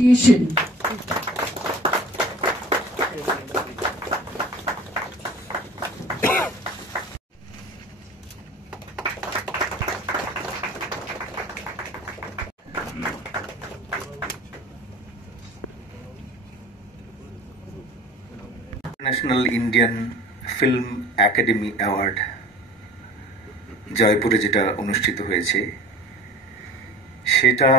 Tuition. National Indian film academy award জয়পুরে যেটা অনুষ্ঠিত হয়েছে সেটা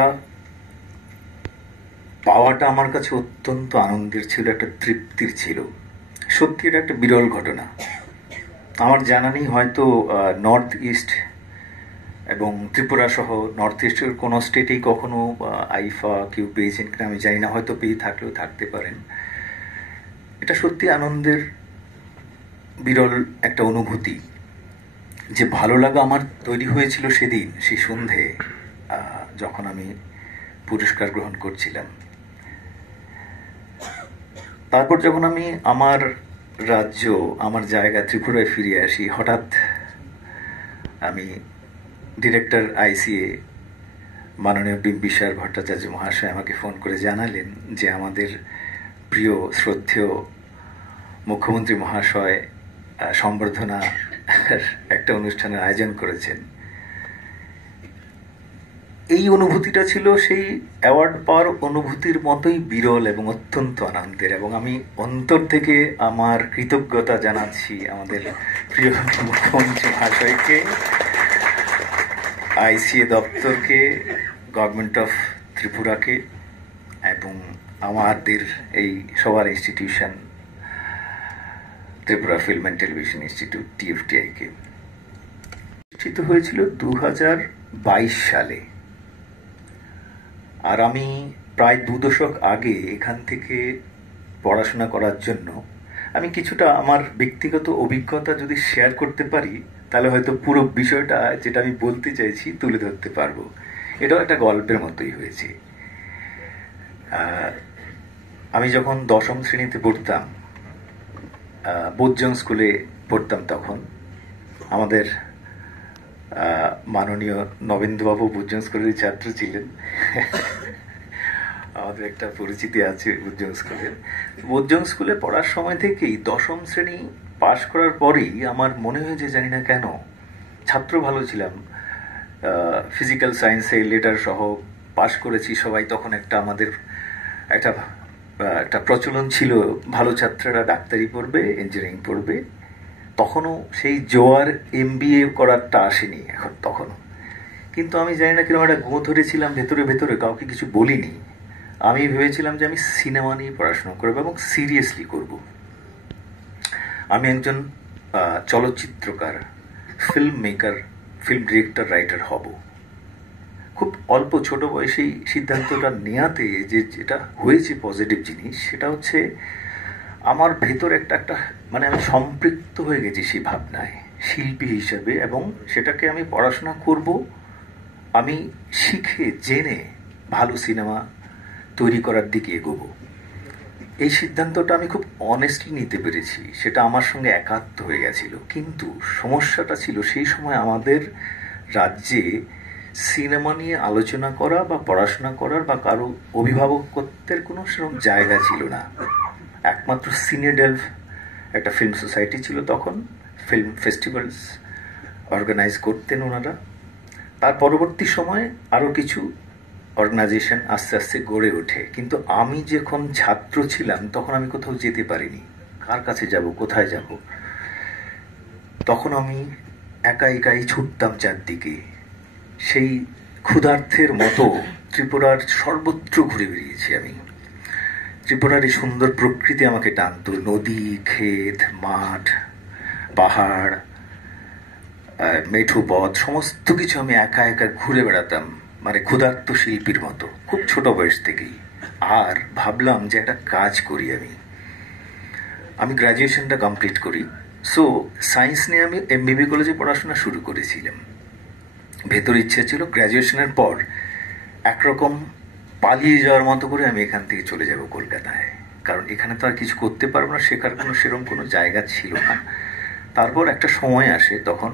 পাওয়াটা আমার কাছে অত্যন্ত আনন্দের ছিল, একটা তৃপ্তির ছিল। সত্যি এটা একটা বিরল ঘটনা। আমার জানা নেই, হয়তো নর্থ ইস্ট এবং ত্রিপুরা সহ নর্থ ইস্টের কোনো স্টেটেই কখনো আইফা কেউ পেয়েছেন কিনা আমি জানি না, হয়তো পেয়ে থাকলেও থাকতে পারেন। এটা সত্যি আনন্দের বিরল একটা অনুভূতি। যে ভালো লাগা আমার তৈরি হয়েছিল সেদিন, সেই সন্ধে যখন আমি পুরস্কার গ্রহণ করছিলাম। তারপর যখন আমি আমার রাজ্য, আমার জায়গা ত্রিপুরায় ফিরে আসি, হঠাৎ আমি ডিরেক্টর আইসিএ মাননীয় বিম্বিসার ভট্টাচার্য মহাশয় আমাকে ফোন করে জানালেন যে আমাদের প্রিয় শ্রদ্ধেয় মুখ্যমন্ত্রী মহাশয় সম্বর্ধনা একটা অনুষ্ঠানের আয়োজন করেছেন। এই অনুভূতিটা ছিল সেই অ্যাওয়ার্ড পাওয়ার অনুভূতির মতোই বিরল এবং অত্যন্ত আনন্দের, এবং আমি অন্তর থেকে আমার কৃতজ্ঞতা জানাচ্ছি আমাদের প্রিয় মুখ্যমন্ত্রী মহাশয়কে, আইসিএ দপ্তরকে, গভর্নমেন্ট অফ ত্রিপুরাকে এবং আমাদের এই সবার institution Tripura film and television institute টিএফটিআই-কে। অনুষ্ঠিত হয়েছিল 2022 সালে। আর আমি প্রায় 2 দশক আগে এখান থেকে পড়াশোনা করার জন্য আমি কিছুটা আমার ব্যক্তিগত অভিজ্ঞতা যদি শেয়ার করতে পারি তাহলে হয়তো পুরো বিষয়টা যেটা আমি বলতে চাইছি তুলে ধরতে পারবো। এটাও একটা গল্পের মতোই হয়েছে। আমি যখন 10ম শ্রেণীতে পড়তাম, বোধজন স্কুলে পড়তাম, তখন আমাদের মাননীয় নবেন্দুবাবু বোধজন স্কুলের ছাত্র ছিলেন। আমাদের একটা পরিচিতি আছে বোধজন স্কুলের। বোধজন স্কুলে পড়ার সময় থেকেই 10ম শ্রেণী পাশ করার পরেই আমার মনে হয়েছে, জানি না কেন, ছাত্র ভালো ছিলাম, ফিজিক্যাল সায়েন্সে লেটার সহ পাশ করেছি সবাই। তখন একটা আমাদের একটা প্রচলন ছিল, ভালো ছাত্ররা ডাক্তারি পড়বে, ইঞ্জিনিয়ারিং পড়বে। তখনও সেই জোয়ার এমবিএ করারটা আসেনি এখন, তখনও। কিন্তু আমি জানি না কিরকম একটা গো ধরেছিলাম ভেতরে ভেতরে, কাউকে কিছু বলিনি। আমি ভেবেছিলাম যে আমি সিনেমা নিয়ে পড়াশোনা করবো এবং সিরিয়াসলি করব। আমি একজন চলচ্চিত্রকার, film maker, film director, writer হব। খুব অল্প ছোট বয়সেই সিদ্ধান্তটা নেওয়াতে যেটা হয়েছে পজিটিভ জিনিস, সেটা হচ্ছে আমার ভেতর একটা মানে আমি সম্পৃক্ত হয়ে গেছি সেই ভাবনায় শিল্পী হিসাবে, এবং সেটাকে আমি পড়াশোনা করব, আমি শিখে জেনে ভালো সিনেমা তৈরি করার দিকে এগোবো। এই সিদ্ধান্তটা আমি খুব অনেস্টলি নিতে পেরেছি, সেটা আমার সঙ্গে একাত্ম হয়ে গেছিল। কিন্তু সমস্যাটা ছিল সেই সময় আমাদের রাজ্যে সিনেমা নিয়ে আলোচনা করা বা পড়াশোনা করার বা কারো অভিভাবকত্বের কোনো সেরকম জায়গা ছিল না। একমাত্র সিনেডেলভ একটা ফিল্ম সোসাইটি ছিল তখন, ফিল্ম ফেস্টিভ্যালস অর্গানাইজ করতেন ওনারা। তার পরবর্তী সময়ে আরও কিছু অর্গানাইজেশন আস্তে আস্তে গড়ে ওঠে। কিন্তু আমি যখন ছাত্র ছিলাম তখন আমি কোথাও যেতে পারিনি, কার কাছে যাব, কোথায় যাব। তখন আমি একাই ছুটতাম চারদিকে, সেই ক্ষুধার্থের মতো ত্রিপুরার সর্বত্র ঘুরে বেরিয়েছি আমি। ত্রিপুরার এই সুন্দর প্রকৃতি আমাকে টানত, নদী, ক্ষেত, মাঠ, পাহাড়, মেঠো পথ, সমস্ত কিছু আমি একা ঘুরে বেড়াতাম, মানে ক্ষুধার্ত শিল্পীর মতো, খুব ছোট বয়স থেকেই। আর ভাবলাম যে একটা কাজ করি। আমি গ্র্যাজুয়েশনটা কমপ্লিট করি। সো সায়েন্স নিয়ে আমি এমবিবি কলেজে পড়াশোনা শুরু করেছিলাম। ভেতর ইচ্ছে ছিল গ্র্যাজুয়েশনের পর একরকম পালিয়ে যাওয়ার মতো করে আমি এখান থেকে চলে যাব কলকাতায়, কারণ এখানে তো আর কিছু করতে পারবো না, শেখার সেরকম কোনো জায়গা ছিল না। তারপর একটা সময় আসে, তখন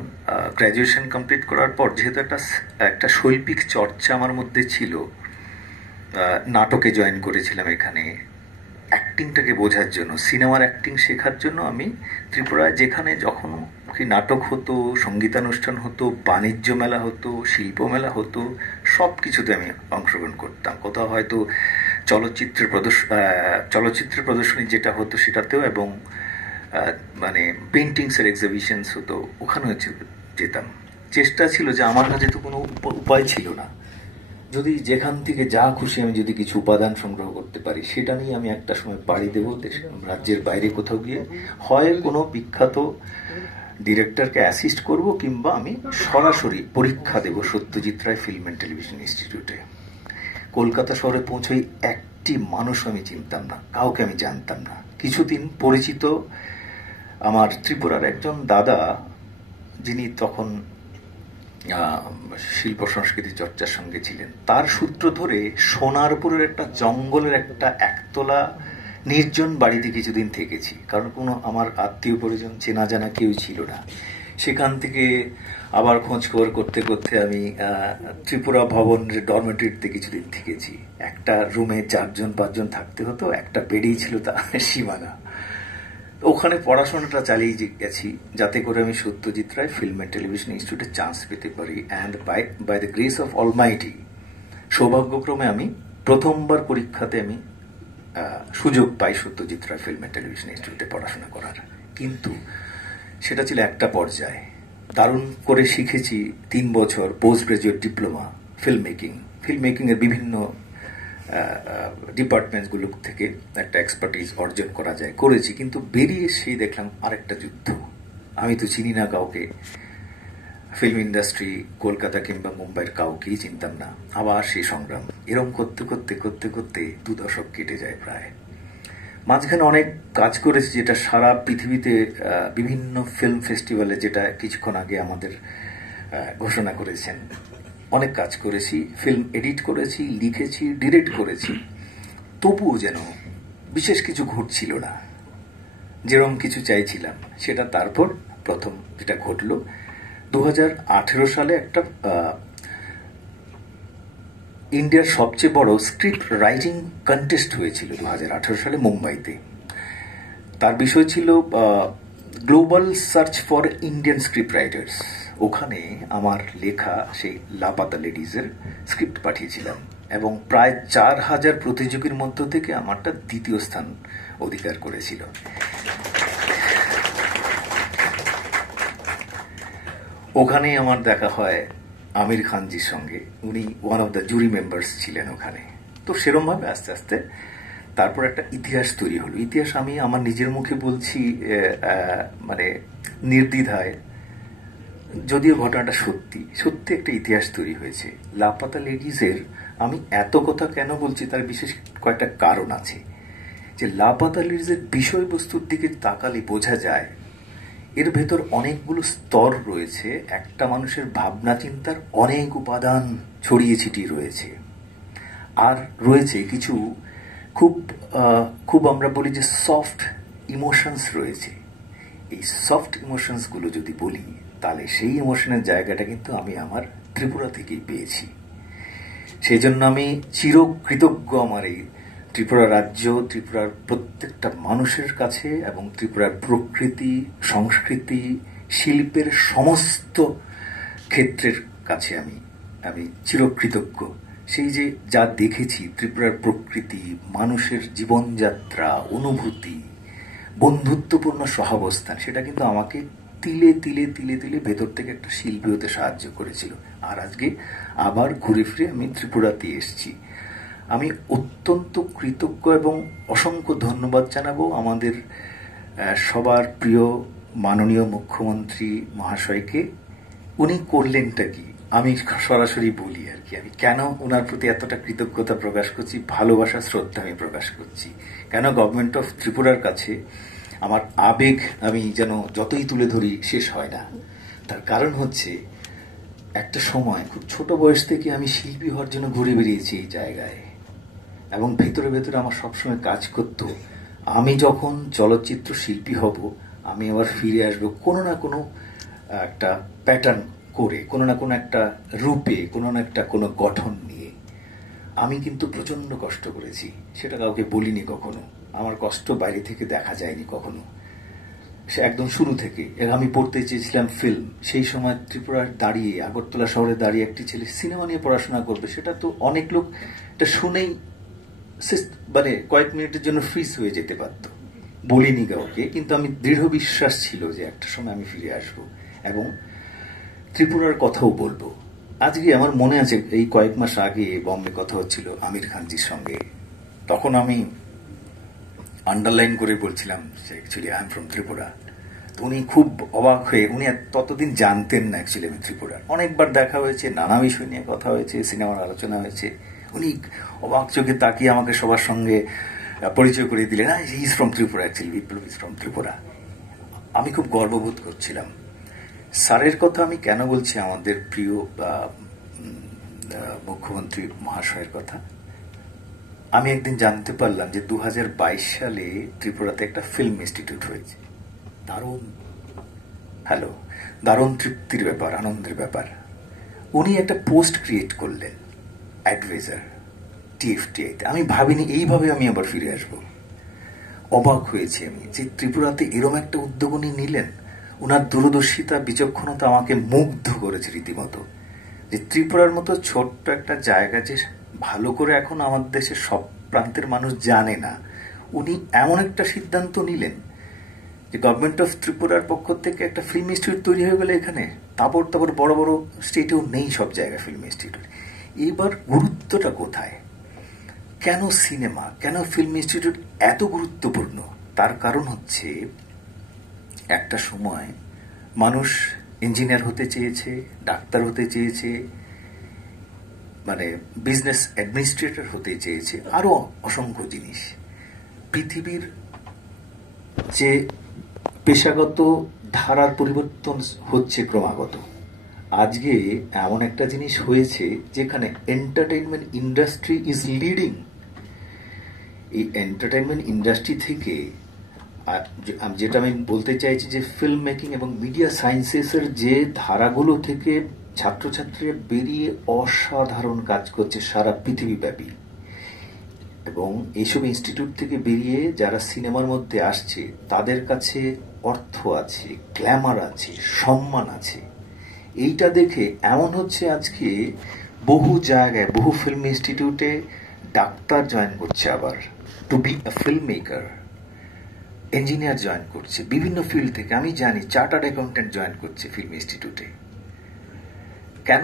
গ্র্যাজুয়েশন কমপ্লিট করার পর যেহেতু একটা শৈল্পিক চর্চা আমার মধ্যে ছিল, নাটকে জয়েন করেছিলাম এখানে অ্যাক্টিংটাকে বোঝার জন্য, সিনেমার অ্যাক্টিং শেখার জন্য। আমি ত্রিপুরায় যেখানে যখন কি নাটক হতো, সঙ্গীতানুষ্ঠান হতো, বাণিজ্য মেলা হতো, শিল্প মেলা হতো, সব কিছুতে আমি অংশগ্রহণ করতাম। কোথাও হয়তো চলচ্চিত্রের প্রদর্শনী যেটা হতো সেটাতেও, এবং মানে পেন্টিংসের এক্সিবিশনস হতো, ওখানেও যেতাম। চেষ্টা ছিল যে আমার কাছে তো কোনো উপায় ছিল না, যদি যেখান থেকে যা খুশি আমি যদি কিছু উপাদান সংগ্রহ করতে পারি সেটা নিয়ে আমি একটা সময় পাড়ি দেবো রাজ্যের বাইরে কোথাও গিয়ে, হয় কোনো বিখ্যাত ডিরেক্টরকে অ্যাসিস্ট করব, কিংবা আমি সরাসরি পরীক্ষা দেব Satyajit Ray film and television ইনস্টিটিউটে। কলকাতা শহরে পৌঁছই একটি মানুষ আমি চিনতাম না, কাউকে আমি জানতাম না। কিছুদিন পরিচিত আমার ত্রিপুরার একজন দাদা, যিনি তখন শিল্প সংস্কৃতি চর্চার সঙ্গে ছিলেন, তার সূত্র ধরে সোনারপুরের একটা জঙ্গলের একটা একতলা নির্জন বাড়িতে কিছুদিন থেকেছি, কারণ কোনো আমার আত্মীয় পরিজন চেনা জানা কেউ ছিল না। সেখান থেকে আবার খোঁজ খবর করতে করতে আমি ত্রিপুরা ভবনের ডরমেটরিতে কিছুদিন থেকেছি। একটা রুমে 4-5 থাকতে হতো, একটা বেডেই ছিল তার সীমানা। ওখানে পড়াশোনাটা চালিয়ে গেছি, যাতে করে আমি Satyajit Ray film and television ইনস্টিটিউটে চান্স পেতে পারি। And by the grace of almighty, সৌভাগ্যক্রমে আমি প্রথমবার পরীক্ষাতে আমি সুযোগ পাই Satyajit Ray film and television ইনস্টিটিউটে পড়াশোনা করার। কিন্তু সেটা ছিল একটা পর্যায়ে। দারুণ করে শিখেছি 3 বছর post graduate diploma film making এর বিভিন্ন ডিপার্টমেন্টগুলো থেকে একটা এক্সপার্টিজ অর্জন করা যায়, করেছি। কিন্তু বেরিয়ে এসেই দেখলাম আরেকটা যুদ্ধ। আমি তো চিনি না কাউকে, ফিল্ম ইন্ডাস্ট্রি কলকাতা কিংবা মুম্বাইয়ের কাউকেই চিনতাম না। আবার সেই সংগ্রাম, এরম করতে করতে করতে করতে 2 দশক কেটে যায় প্রায়। মাঝখানে অনেক কাজ করেছি, যেটা সারা পৃথিবীতে বিভিন্ন ফিল্ম ফেস্টিভ্যালে, যেটা কিছুক্ষণ আগে আমাদের ঘোষণা করেছেন, অনেক কাজ করেছি। ফিল্ম এডিট করেছি, লিখেছি, ডিরেক্ট করেছি। তবুও যেন বিশেষ কিছু ঘটছিল না, যেরকম কিছু চাইছিলাম সেটা। তারপর প্রথম যেটা ঘটল, 2018 সালে একটা ইন্ডিয়ার সবচেয়ে বড় স্ক্রিপ্ট রাইটিং কন্টেস্ট হয়েছিল 2018 সালে মুম্বাইতে। তার বিষয় ছিল global search for Indian script writers. ওখানে আমার লেখা সেই লাপাতা লেডিজের স্ক্রিপ্ট পাঠিয়েছিলাম, এবং প্রায় 4000 প্রতিযোগীর মধ্য থেকে আমারটা 2য় স্থান অধিকার করেছিল। ওখানে আমার দেখা হয় আমির খানজির সঙ্গে, উনি one of the jury members ছিলেন ওখানে। তো সেরম ভাবে আস্তে আস্তে তারপর একটা ইতিহাস তৈরি হলো। ইতিহাস আমি আমার নিজের মুখে বলছি, মানে নির্দ্বিধায়, যদিও ঘটনাটা সত্যি সত্যি একটা ইতিহাস তৈরি হয়েছে লাপাতা লেডিজের। আমি এত কথা কেন বলছি, তার বিশেষ কয়েকটা কারণ আছে। যে লাপাতা লেডিজের বিষয়বস্তুর দিকে তাকালে বোঝা যায় এর ভেতর অনেকগুলো স্তর রয়েছে, একটা মানুষের ভাবনা চিন্তার অনেক উপাদান ছড়িয়ে ছিটিয়ে রয়েছে। আর রয়েছে কিছু খুব আমরা বলি যে সফট ইমোশনস রয়েছে। এই সফট ইমোশনসগুলো যদি বলি, তাহলে সেই ইমোশনের জায়গাটা কিন্তু আমি আমার ত্রিপুরা থেকেই পেয়েছি। সেই জন্য আমি চিরকৃতজ্ঞ আমার এই ত্রিপুরা রাজ্য, ত্রিপুরার প্রত্যেকটা মানুষের কাছে, এবং ত্রিপুরার প্রকৃতি, সংস্কৃতি, শিল্পের সমস্ত ক্ষেত্রের কাছে আমি চিরকৃতজ্ঞ। সেই যে যা দেখেছি, ত্রিপুরার প্রকৃতি, মানুষের জীবনযাত্রা, অনুভূতি, বন্ধুত্বপূর্ণ সহাবস্থান, সেটা কিন্তু আমাকে তিলে তিলে তিলে তিলে ভেতর থেকে একটা শিল্পী হতে সাহায্য করেছিল। আর আজকে আবার ঘুরে ফিরে আমি ত্রিপুরাতে এসেছি। আমি অত্যন্ত কৃতজ্ঞ এবং অসংখ্য ধন্যবাদ জানাবো আমাদের সবার প্রিয় মাননীয় মুখ্যমন্ত্রী মহাশয়কে। উনি করলেনটা কি আমি সরাসরি বলি আর কি। আমি কেন ওনার প্রতি এতটা কৃতজ্ঞতা প্রকাশ করছি, ভালোবাসা, শ্রদ্ধা আমি প্রকাশ করছি, কেন গভর্নমেন্ট অফ ত্রিপুরার কাছে আমার আবেগ আমি যেন যতই তুলে ধরি শেষ হয় না। তার কারণ হচ্ছে, একটা সময় খুব ছোট বয়স থেকে আমি শিল্পী হওয়ার জন্য ঘুরে বেরিয়েছি এই জায়গায়, এবং ভেতরে ভেতরে আমার সবসময় কাজ করত, আমি যখন চলচ্চিত্র শিল্পী হব আমি আবার ফিরে আসবো কোনো না কোনো একটা প্যাটার্ন করে, কোনো না কোনো একটা রূপে, কোনো না একটা কোনো গঠন নিয়ে। আমি কিন্তু প্রচন্ড কষ্ট করেছি, সেটা কাউকে বলিনি কখনো। আমার কষ্ট বাইরে থেকে দেখা যায়নি কখনো, সে একদম শুরু থেকে। আমি পড়তে চেয়েছিলাম ফিল্ম, সেই সময় ত্রিপুরার দাঁড়িয়ে, আগরতলা শহরে দাঁড়িয়ে একটি ছেলে সিনেমা নিয়ে পড়াশোনা করবে, সেটা তো অনেক লোক এটা শুনেই মানে কয়েক মিনিটের জন্য ফ্রিজ হয়ে যেতে পারত। বলিনি কাউকে, কিন্তু আমি দৃঢ় বিশ্বাস ছিল যে একটা সময় আমি ফিরে আসব এবং ত্রিপুরার কথাও বলবো। আজকে আমার মনে আছে, এই কয়েক মাস আগে বম্বে কথা হচ্ছিল আমির খানজির সঙ্গে, তখন আমি আন্ডারলাইন করে বলছিলাম যে actually I am from Tripura. তো উনি খুব অবাক হয়ে, উনি ততদিন জানতেন না অ্যাকচুয়ালি আমি ত্রিপুরা। অনেকবার দেখা হয়েছে, নানা বিষয় নিয়ে কথা হয়েছে, সিনেমার আলোচনা হয়েছে। উনি অবাক চোখে তাকিয়ে আমাকে সবার সঙ্গে পরিচয় করিয়ে দিলেন, he is from Tripura, actually Biplab is from Tripura. আমি খুব গর্ববোধ করছিলাম। স্যারের কথা আমি কেন বলছি, আমাদের প্রিয় মুখ্যমন্ত্রী মহাশয়ের কথা। আমি একদিন জানতে পারলাম যে 2022 সালে ত্রিপুরাতে একটা ফিল্ম ইনস্টিটিউট হয়েছে। দারুণ তৃপ্তির ব্যাপার, আনন্দের ব্যাপার। উনি একটা পোস্ট ক্রিয়েট করলেন, অ্যাডভাইজার TFTI। আমি ভাবিনি এইভাবে আমি আবার ফিরে আসব। অবাক হয়েছি আমি যে ত্রিপুরাতে এরম একটা উদ্যোগ উনি নিলেন। ওনার দূরদর্শিতা, বিচক্ষণতা আমাকে মুগ্ধ করেছে রীতিমতো। যে ত্রিপুরার মতো ছোট্ট একটা জায়গা যে ভালো করে এখন আমাদের দেশের সব প্রান্তের মানুষ জানে না, উনি এমন একটা সিদ্ধান্ত নিলেন যে গভর্নমেন্ট অফ ত্রিপুরার পক্ষ থেকে একটা ফিল্ম ইনস্টিটিউট তৈরি হয়ে গেলে এখানে। তারপর বড় বড় স্টেটেও নেই সব জায়গায় ফিল্ম ইনস্টিটিউট। এবার গুরুত্বটা কোথায়? কেন সিনেমা, কেন ফিল্ম ইনস্টিটিউট এত গুরুত্বপূর্ণ? তার কারণ হচ্ছে, একটা সময় মানুষ ইঞ্জিনিয়ার হতে চেয়েছে, ডাক্তার হতে চেয়েছে, মানে বিজনেস অ্যাডমিনিস্ট্রেটর হতে চেয়েছে, আরো অসংখ্য জিনিস। পৃথিবীর যে পেশাগত ধারার পরিবর্তন হচ্ছে ক্রমাগত, আজকে এমন একটা জিনিস হয়েছে যেখানে এন্টারটেইনমেন্ট ইন্ডাস্ট্রি ইজ লিডিং। এই এন্টারটেইনমেন্ট ইন্ডাস্ট্রি থেকে, যেটা আমি বলতে চাইছি, যে ফিল্ম মেকিং এবং মিডিয়া সায়েন্সেসের যে ধারাগুলো থেকে ছাত্রছাত্রীরা বেরিয়ে অসাধারণ কাজ করছে সারা পৃথিবীব্যাপী, এবং এইসব ইনস্টিটিউট থেকে বেরিয়ে যারা সিনেমার মধ্যে আসছে তাদের কাছে অর্থ আছে, গ্ল্যামার আছে, সম্মান আছে। এইটা দেখে এমন হচ্ছে আজকে বহু জায়গায়, বহু ফিল্ম ইনস্টিটিউটে ডাক্তার জয়েন করছে, আবার to be a film maker. Engineer join করছে বিভিন্ন ফিল্ড থেকে, আমি জানি চার্টার্ড অ্যাকাউন্ট্যান্ট জয়েন করছে ফিল্ম ইনস্টিটিউটে। কেন?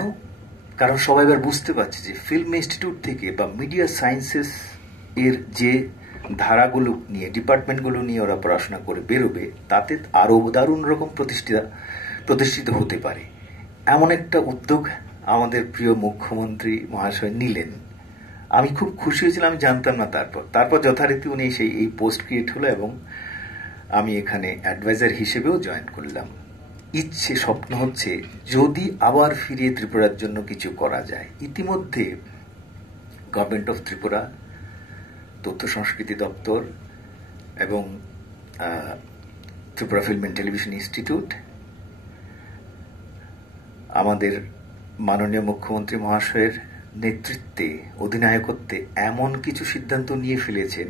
কারণ সবাই এবার বুঝতে পারছে যে ফিল্ম ইনস্টিটিউট থেকে বা মিডিয়া সায়েন্সেস এর যে ধারাগুলো নিয়ে, ডিপার্টমেন্টগুলো নিয়ে ওরা পড়াশোনা করে বেরোবে, তাতে আরো দারুণ রকম প্রতিষ্ঠিত হতে পারে। এমন একটা উদ্যোগ আমাদের প্রিয় মুখ্যমন্ত্রী মহাশয় নিলেন। আমি খুব খুশি হয়েছিলাম, আমি জানতাম না। তারপর যথারীতি উনি এই পোস্ট ক্রিয়েট হলো এবং আমি এখানে অ্যাডভাইজার হিসেবেও জয়েন করলাম। ইচ্ছে, স্বপ্ন হচ্ছে যদি আবার ফিরে ত্রিপুরার জন্য কিছু করা যায়। ইতিমধ্যে গভর্নমেন্ট অফ ত্রিপুরা, তথ্য সংস্কৃতি দপ্তর এবং Tripura film and television institute আমাদের মাননীয় মুখ্যমন্ত্রী মহাশয়ের নেতৃত্বে, অধিনায়কত্বে এমন কিছু সিদ্ধান্ত নিয়ে ফেলেছেন,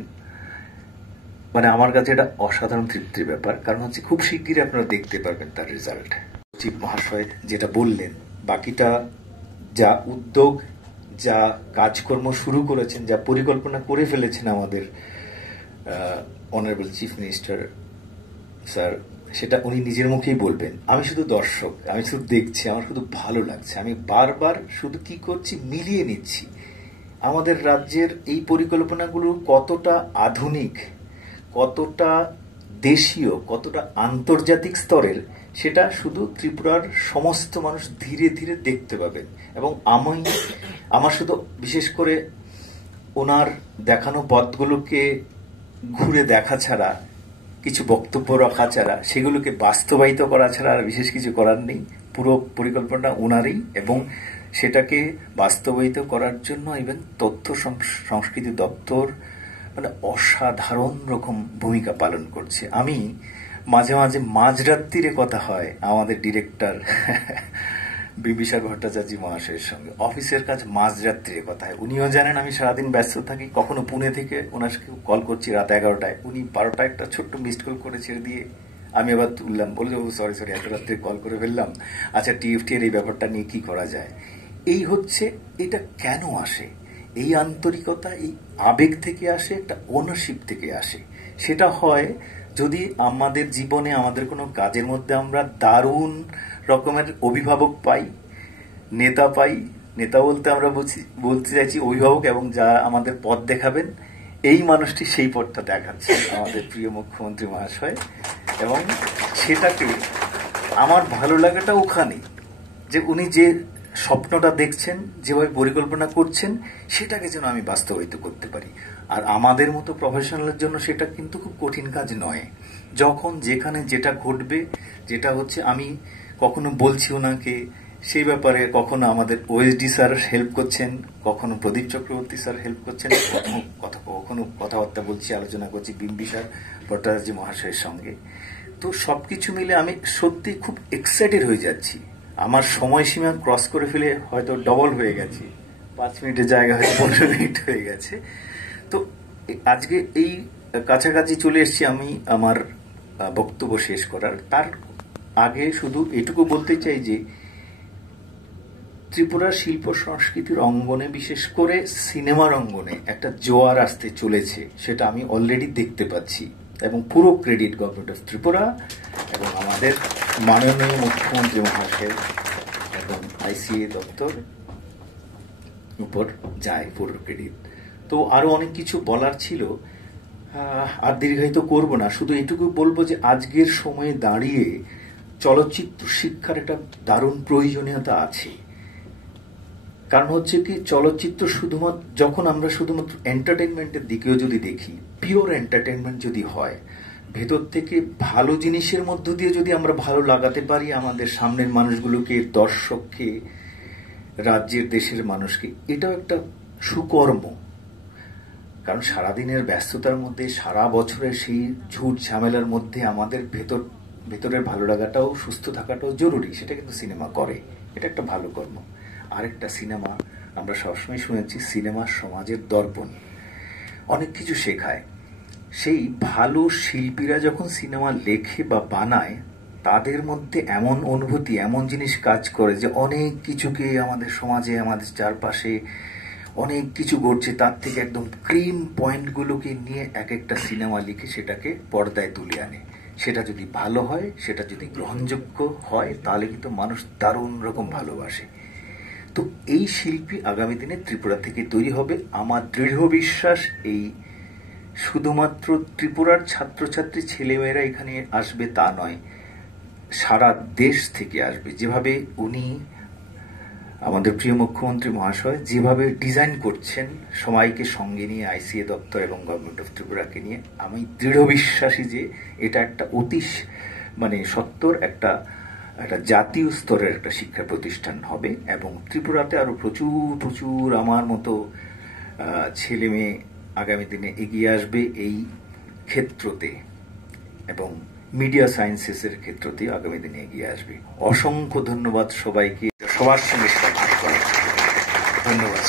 মানে আমার কাছে এটা অসাধারণ তৃপ্তির ব্যাপার। কারণ হচ্ছে খুব শিগগিরই আপনারা দেখতে পারবেন তার রেজাল্ট। চিফ মহাশয় যেটা বললেন, বাকিটা যা উদ্যোগ, যা কাজকর্ম শুরু করেছেন, যা পরিকল্পনা করে ফেলেছেন আমাদের অনারেবল চিফ মিনিস্টার স্যার, সেটা উনি নিজের মুখেই বলবেন। আমি শুধু দর্শক, আমি শুধু দেখছি, আমার শুধু ভালো লাগছে। আমি বারবার শুধু কি করছি, মিলিয়ে নিচ্ছি আমাদের রাজ্যের এই পরিকল্পনাগুলো কতটা আধুনিক, কতটা দেশীয়, কতটা আন্তর্জাতিক স্তরের, সেটা শুধু ত্রিপুরার সমস্ত মানুষ ধীরে ধীরে দেখতে পাবেন। এবং আমার শুধু বিশেষ করে ওনার দেখানো পথগুলোকে ঘুরে দেখা ছাড়া, কিছু বক্তব্য রাখা ছাড়া, সেগুলোকে বাস্তবায়িত করা ছাড়া আর বিশেষ কিছু করার নেই। পুরো পরিকল্পনা ওনারই, এবং সেটাকে বাস্তবায়িত করার জন্য ইভেন তথ্য সংস্কৃতি দপ্তর মানে অসাধারণ রকম ভূমিকা পালন করছে। আমি মাঝে মাঝে মাঝরাত্রিরে কথা হয় আমাদের ডিরেক্টর বিম্বিসার ভট্টাচার্য মহাশয়ের সঙ্গে অফিসের কাজ মাঝরাত্রির কথায়। উনিও জানেন আমি সারাদিন ব্যস্ত থাকি, কখনো পুনে থেকে ওনার কল করছি রাত 11টায়, উনি 12টায় একটা ছোট্ট মিসড কল করে ছেড়ে দিয়ে আমি আবার তুললাম, বলে সরি এত রাত্রে কল করে ফেললাম, আচ্ছা টিএফটি এর এই ব্যাপারটা নিয়ে কি করা যায়। এই হচ্ছে, এটা কেন আসে? এই আন্তরিকতা, এই আবেগ থেকে আসে, একটা ওনারশিপ থেকে আসে। সেটা হয় যদি আমাদের জীবনে আমাদের কোনো কাজের মধ্যে আমরা দারুণ রকমের অভিভাবক পাই, নেতা পাই। নেতা বলতে আমরা বলতে চাইছি অভিভাবক, এবং যা আমাদের পথ দেখাবেন, এই মানুষটি সেই পথটা দেখাচ্ছে, আমাদের প্রিয় মুখ্যমন্ত্রী মহাশয়। এবং সেটাকে আমার ভালো লাগাটা ওখানে, যে উনি যে স্বপ্নটা দেখছেন, যেভাবে পরিকল্পনা করছেন, সেটাকে যেন আমি বাস্তবায়িত করতে পারি। আর আমাদের মতো প্রফেশনালের জন্য সেটা কিন্তু খুব কঠিন কাজ নয়। যখন যেখানে যেটা ঘটবে, যেটা হচ্ছে, আমি কখনো বলছি ওনাকে সেই ব্যাপারে, কখনো আমাদের ওএসডি স্যার হেল্প করছেন, কখনো প্রদীপ চক্রবর্তী স্যার হেল্প করছেন, কখনো কথাবার্তা বলছি, আলোচনা করছি বিম্বিসার ভট্টাচার্য মহাশয়ের সঙ্গে। তো সবকিছু মিলে আমি সত্যি খুব এক্সাইটেড হয়ে যাচ্ছি। আমার সময়সীমা ক্রস করে ফেলে হয়তো ডবল হয়ে গেছে, 5 মিনিটের জায়গায় হয়তো 15 মিনিট হয়ে গেছে। তো আজকে এই কাছাকাছি চলে এসেছি আমি আমার বক্তব্য শেষ করার। তার আগে শুধু এটুকু বলতে চাই যে ত্রিপুরার শিল্প সংস্কৃতির অঙ্গনে, বিশেষ করে সিনেমার অঙ্গনে একটা জোয়ার আসতে চলেছে, সেটা আমি অলরেডি দেখতে পাচ্ছি। এবং পুরো ক্রেডিট গভর্নমেন্ট অফ ত্রিপুরা এবং আমাদের মাননীয় মুখ্যমন্ত্রী মহাশয় এবং আইসিএ দপ্তর উপর যায় পুরো ক্রেডিট। তো আরো অনেক কিছু বলার ছিল, আর দীর্ঘায়িত করব না, শুধু এটুকু বলবো যে আজকের সময়ে দাঁড়িয়ে চলচ্চিত্র শিক্ষার একটা দারুণ প্রয়োজনীয়তা আছে। কারণ হচ্ছে কি, চলচ্চিত্র শুধুমাত্র, যখন আমরা শুধুমাত্র এন্টারটেনমেন্টের দিকেও যদি দেখি, পিওর এন্টারটেনমেন্ট যদি হয়, ভেতর থেকে ভালো জিনিসের মধ্য দিয়ে যদি আমরা ভালো লাগাতে পারি আমাদের সামনের মানুষগুলোকে, দর্শককে, রাজ্যের দেশের মানুষকে, এটাও একটা সুকর্ম। কারণ সারাদিনের ব্যস্ততার মধ্যে, সারা বছরের সেই ঝুট ঝামেলার মধ্যে আমাদের ভেতরের ভালো লাগাটাও, সুস্থ থাকাটাও জরুরি। সেটা কিন্তু সিনেমা করে, এটা একটা ভালো কর্ম। আরেকটা, সিনেমা, আমরা সবসময় শুনেছি সিনেমা সমাজের দর্পণ, অনেক কিছু শেখায়। সেই ভালো শিল্পীরা যখন সিনেমা লেখে বা বানায়, তাদের মধ্যে এমন অনুভূতি, এমন জিনিস কাজ করে যে অনেক কিছুকে আমাদের সমাজে, আমাদের চারপাশে অনেক কিছু ঘটছে, তার থেকে একদম ক্রিম পয়েন্টগুলোকে নিয়ে এক একটা সিনেমা লিখে সেটাকে পর্দায় তুলে আনে। সেটা যদি ভালো হয়, সেটা যদি গ্রহণযোগ্য হয়, তাহলে কিন্তু মানুষ দারুণ রকম ভালোবাসে। তো এই শিল্পী আগামী দিনে ত্রিপুরা থেকে তৈরি হবে। আমার দৃঢ় বিশ্বাস, এই শুধুমাত্র ত্রিপুরার ছাত্রছাত্রী ছেলেমেয়েরা এখানে আসবে তা নয়, সারা দেশ থেকে আসবে। যেভাবে উনি, আমাদের প্রিয় মুখ্যমন্ত্রী মহাশয় যেভাবে ডিজাইন করছেন সবাইকে সঙ্গে নিয়ে, আইসিএ দপ্তর এবং গভর্নমেন্ট অফ ত্রিপুরাকে নিয়ে, আমি দৃঢ় বিশ্বাসী যে এটা একটা সত্তর একটা জাতীয় স্তরের একটা শিক্ষা প্রতিষ্ঠান হবে। এবং ত্রিপুরাতে আরো প্রচুর প্রচুর আমার মতো ছেলে মেয়ে আগামী দিনে এগিয়ে আসবে এই ক্ষেত্রতে, এবং মিডিয়া সায়েন্সেসের ক্ষেত্রতে আগামী দিনে এগিয়ে আসবে। অসংখ্য ধন্যবাদ সবাইকে, সবার সঙ্গে সাক্ষাৎ করার ধন্যবাদ।